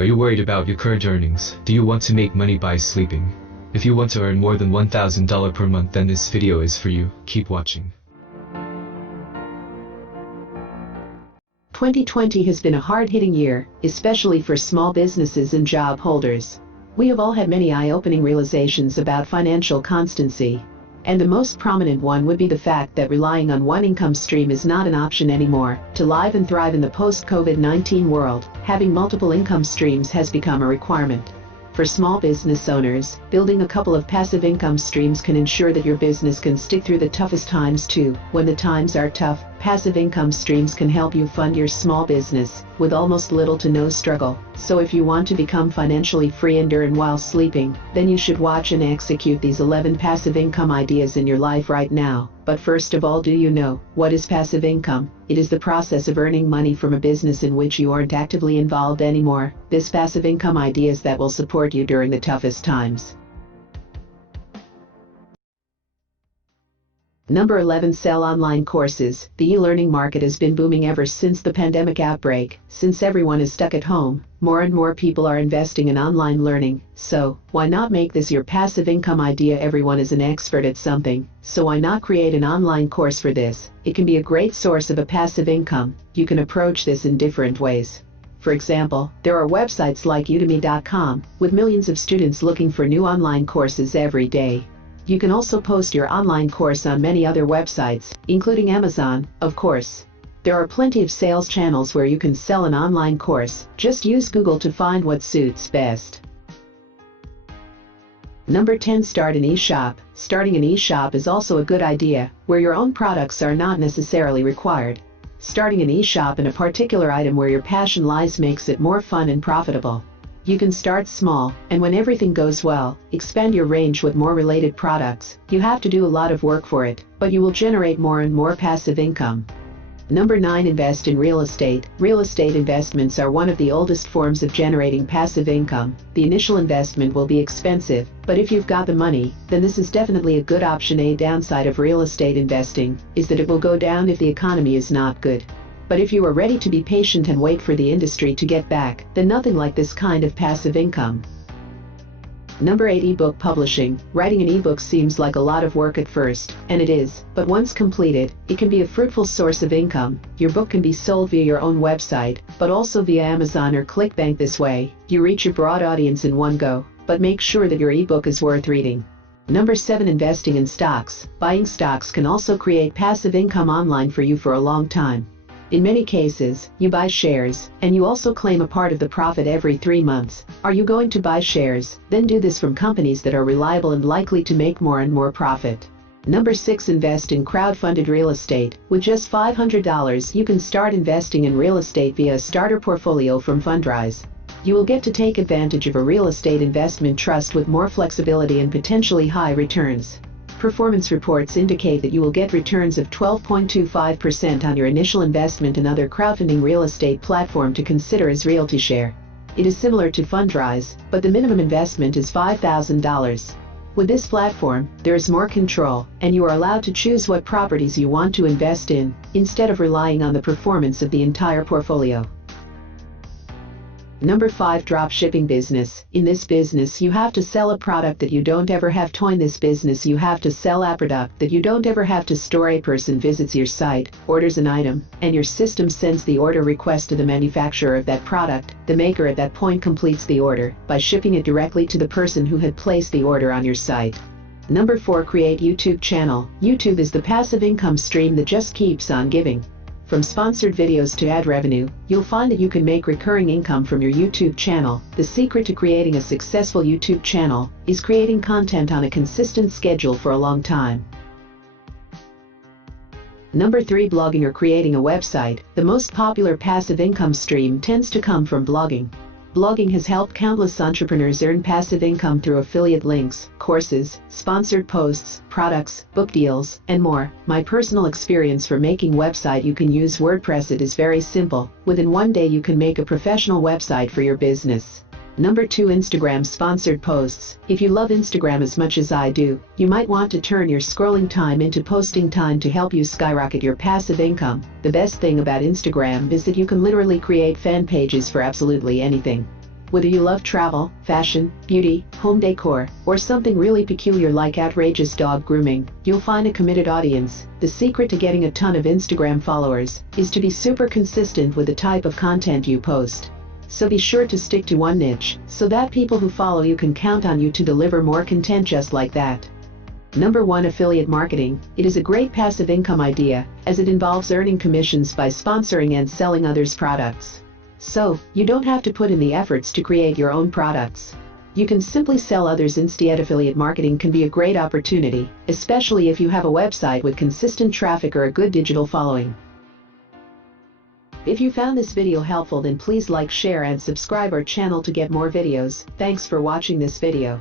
Are you worried about your current earnings? Do you want to make money by sleeping? If you want to earn more than $1,000 per month, then this video is for you. Keep watching. 2020 has been a hard-hitting year, especially for small businesses and job holders. We have all had many eye-opening realizations about financial constancy. And the most prominent one would be the fact that relying on one income stream is not an option anymore. To live and thrive in the post-COVID-19 world, having multiple income streams has become a requirement. For small business owners, building a couple of passive income streams can ensure that your business can stick through the toughest times too. When the times are tough, passive income streams can help you fund your small business with almost little to no struggle. So if you want to become financially free and earn while sleeping, then you should watch and execute these 11 passive income ideas in your life right now. But first of all, do you know what is passive income? It is the process of earning money from a business in which you aren't actively involved anymore. This passive income ideas that will support you during the toughest times. Number 11. Sell online courses. The e-learning market has been booming ever since the pandemic outbreak. Since everyone is stuck at home, more and more people are investing in online learning. So, why not make this your passive income idea? Everyone is an expert at something, so why not create an online course for this? It can be a great source of a passive income. You can approach this in different ways. For example, there are websites like udemy.com, with millions of students looking for new online courses every day. You can also post your online course on many other websites, including Amazon, of course. There are plenty of sales channels where you can sell an online course. Just use Google to find what suits best. Number 10. Start an e-shop. Starting an e-shop is also a good idea, where your own products are not necessarily required. Starting an e-shop in a particular item where your passion lies makes it more fun and profitable. You can start small, and when everything goes well, expand your range with more related products. You have to do a lot of work for it, but you will generate more and more passive income. Number 9. Invest in real estate. Real estate investments are one of the oldest forms of generating passive income. The initial investment will be expensive, but if you've got the money, then this is definitely a good option. A downside of real estate investing is that it will go down if the economy is not good. But if you are ready to be patient and wait for the industry to get back, then nothing like this kind of passive income. Number 8. Ebook publishing. Writing an ebook seems like a lot of work at first, and it is, but once completed, it can be a fruitful source of income. Your book can be sold via your own website, but also via Amazon or ClickBank. This way, you reach a broad audience in one go, but make sure that your ebook is worth reading. Number 7. Investing in stocks. Buying stocks can also create passive income online for you for a long time. In many cases, you buy shares, and you also claim a part of the profit every 3 months. Are you going to buy shares? Then do this from companies that are reliable and likely to make more and more profit. Number 6. Invest in crowdfunded real estate. With just $500, you can start investing in real estate via a starter portfolio from Fundrise. You will get to take advantage of a real estate investment trust with more flexibility and potentially high returns. Performance reports indicate that you will get returns of 12.25% on your initial investment. Another crowdfunding real estate platform to consider is RealtyShare. It is similar to Fundrise, but the minimum investment is $5,000. With this platform, there is more control, and you are allowed to choose what properties you want to invest in, instead of relying on the performance of the entire portfolio. Number 5. Dropshipping business. In this business you have to sell a product that you don't ever have to. In this business you have to sell a product that you don't ever have to store. A person visits your site, orders an item, and your system sends the order request to the manufacturer of that product. The maker at that point completes the order by shipping it directly to the person who had placed the order on your site. Number 4. Create YouTube channel. YouTube is the passive income stream that just keeps on giving. From sponsored videos to ad revenue, you'll find that you can make recurring income from your YouTube channel. The secret to creating a successful YouTube channel is creating content on a consistent schedule for a long time. Number 3. Blogging or creating a website. The most popular passive income stream tends to come from blogging. Blogging has helped countless entrepreneurs earn passive income through affiliate links, courses, sponsored posts, products, book deals, and more. My personal experience for making website: you can use WordPress. It is very simple. Within one day you can make a professional website for your business. Number 2. Instagram sponsored posts. If you love Instagram as much as I do, you might want to turn your scrolling time into posting time to help you skyrocket your passive income. The best thing about Instagram is that you can literally create fan pages for absolutely anything. Whether you love travel, fashion, beauty, home decor, or something really peculiar like outrageous dog grooming, you'll find a committed audience. The secret to getting a ton of Instagram followers is to be super consistent with the type of content you post. So be sure to stick to one niche, so that people who follow you can count on you to deliver more content just like that. Number 1. Affiliate marketing. It is a great passive income idea, as it involves earning commissions by sponsoring and selling others' products. So, you don't have to put in the efforts to create your own products. You can simply sell others instead. Affiliate marketing can be a great opportunity, especially if you have a website with consistent traffic or a good digital following. If you found this video helpful, then please like, share and subscribe our channel to get more videos. Thanks for watching this video.